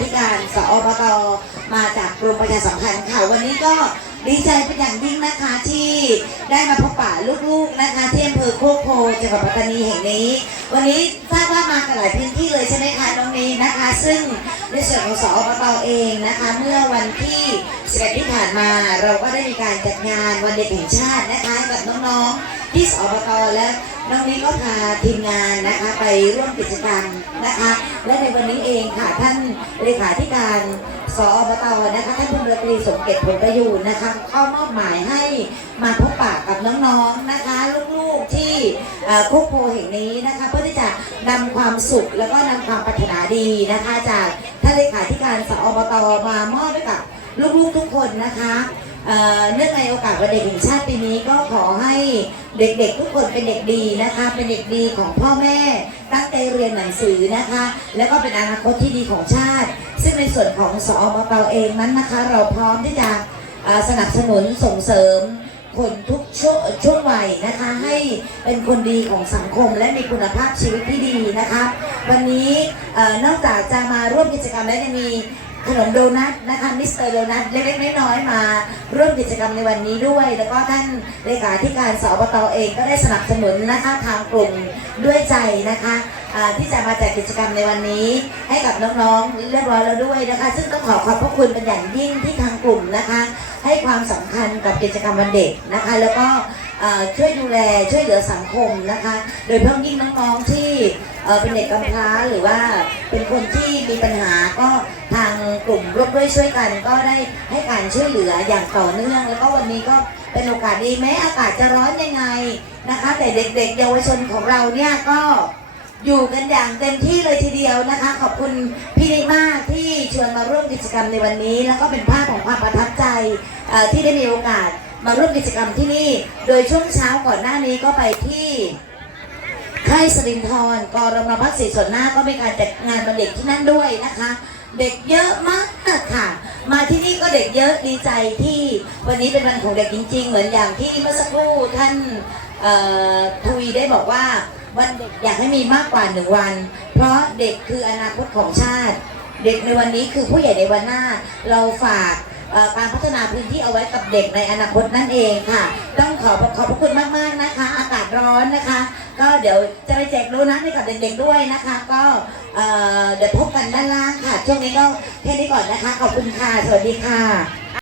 ธิการ สอบตมาจากกรมประชาสัมพันธ์ค่ะวันนี้ก็ ดีใจเป็นอย่างยิ่งนะคะที่ได้มาพบปะลูกๆนะคะที่อำเภอโคกโพจังหวัดปัตตานีแห่งนี้ วันนี้ทราบว่ามากันหลายพื้นที่เลยใช่ไหมคะน้องนี้นะคะ ซึ่งในส่วนของสอบตเองนะคะ เมื่อวันที่11ที่ผ่านมาเราก็ได้มีการจัดงานวันเด็กแห่งชาตินะคะกับน้องๆที่สอบตและน้องนี้ก็พาทีมงานนะคะไปร่วมกิจกรรมนะคะ และในวันนี้เองค่ะท่านเลขาธิการ สอบตนะคะท่านพลเรือตรีสมเกตผลประยูนนะคะเข้ามอบหมายให้มาพบปะกับน้องๆนะคะ ลูกๆที่คุกโพแห่งนี้นะคะ เพื่อที่จะนำความสุขแล้วก็นำความปรารถนาดีนะคะ จากท่านเลขาธิการสอบตมามอบให้กับลูกๆทุกคนนะคะ เนื่องในโอกาสวันเด็กแห่งชาติปีนี้ก็ขอให้เด็กๆทุกคนเป็นเด็กดีนะคะ เป็นเด็กดีของพ่อแม่ตั้งใจเรียนหนังสือนะคะ แล้วก็เป็นอนาคตที่ดีของชาติ ซึ่งในส่วนของสอมเปาเองนั้นนะคะ เราพร้อมที่จะสนับสนุนส่งเสริมคนทุกช่วงช่วงวัยนะคะให้เป็นคนดีของสังคมและมีคุณภาพชีวิตที่ดีนะคะ วันนี้นอกจากจะมาร่วมกิจกรรมแล้วยังมี ขนมโดนัทนะคะมิสเตอร์โดนัทเล็กๆน้อยๆมา ร่วมกิจกรรมในวันนี้ด้วย แล้วก็ท่านเลขาธิการสอบตเองก็ได้สนับสนุนนะคะทางกลุ่มด้วยใจนะคะที่จะมาจัดกิจกรรมในวันนี้ ให้กับน้องๆเรียบร้อยแล้วด้วยนะคะ ซึ่งต้องขอขอบพระคุณเป็นอย่างยิ่งที่ทางกลุ่มนะคะ ให้ความสำคัญกับกิจกรรมวันเด็กนะคะ แล้วก็ช่วยดูแลช่วยเหลือสังคมนะคะ โดยเพิ่มยิ่งน้องๆที่เป็นเด็กกำพร้าหรือว่าเป็นคนที่มีปัญหาก็ทาง กลุ่มร่วมด้วยช่วยกันก็ได้ให้การช่วยเหลืออย่างต่อเนื่อง แล้วก็วันนี้ก็เป็นโอกาสดีแม้อากาศจะร้อนยังไงนะคะ แต่เด็กๆ เยาวชนของเราเนี่ยก็อยู่กันอย่างเต็มที่เลยทีเดียวนะคะ ขอบคุณพี่นิมากที่ชวนมาร่วมกิจกรรมในวันนี้ แล้วก็เป็นภาพของความประทับใจที่ได้มีโอกาสมาร่วมกิจกรรมที่นี่ โดยช่วงเช้าก่อนหน้านี้ก็ไปที่ ค่ายสรินทรกรมพัฒน์ศรีส่วนหน้าก็มีการจัดงานวันเด็กที่นั่นด้วยนะคะ เด็กเยอะมากค่ะ มาที่นี่ก็เด็กเยอะดีใจที่วันนี้เป็นวันของเด็กจริง ๆ เหมือนอย่างที่เมื่อสักครู่ท่านทุยได้บอกว่าวันเด็กอยากให้มีมากกว่าหนึ่งวัน เพราะเด็กคืออนาคตของชาติ เด็กในวันนี้คือผู้ใหญ่ในวันหน้า เราฝากการพัฒนาพื้นที่เอาไว้กับเด็กในอนาคตนั่นเองค่ะ ต้องขอขอบพระคุณมากๆนะคะ อากาศร้อนนะคะ ก็เดี๋ยวจะไปแจกโดนัทให้กับเด็กๆด้วยนะคะ ก็เอ่อเดี๋ยวพบกันด้านล่างค่ะ ช่วงนี้ก็แค่นี้ก่อนนะคะ ขอบคุณค่ะ สวัสดีค่ะ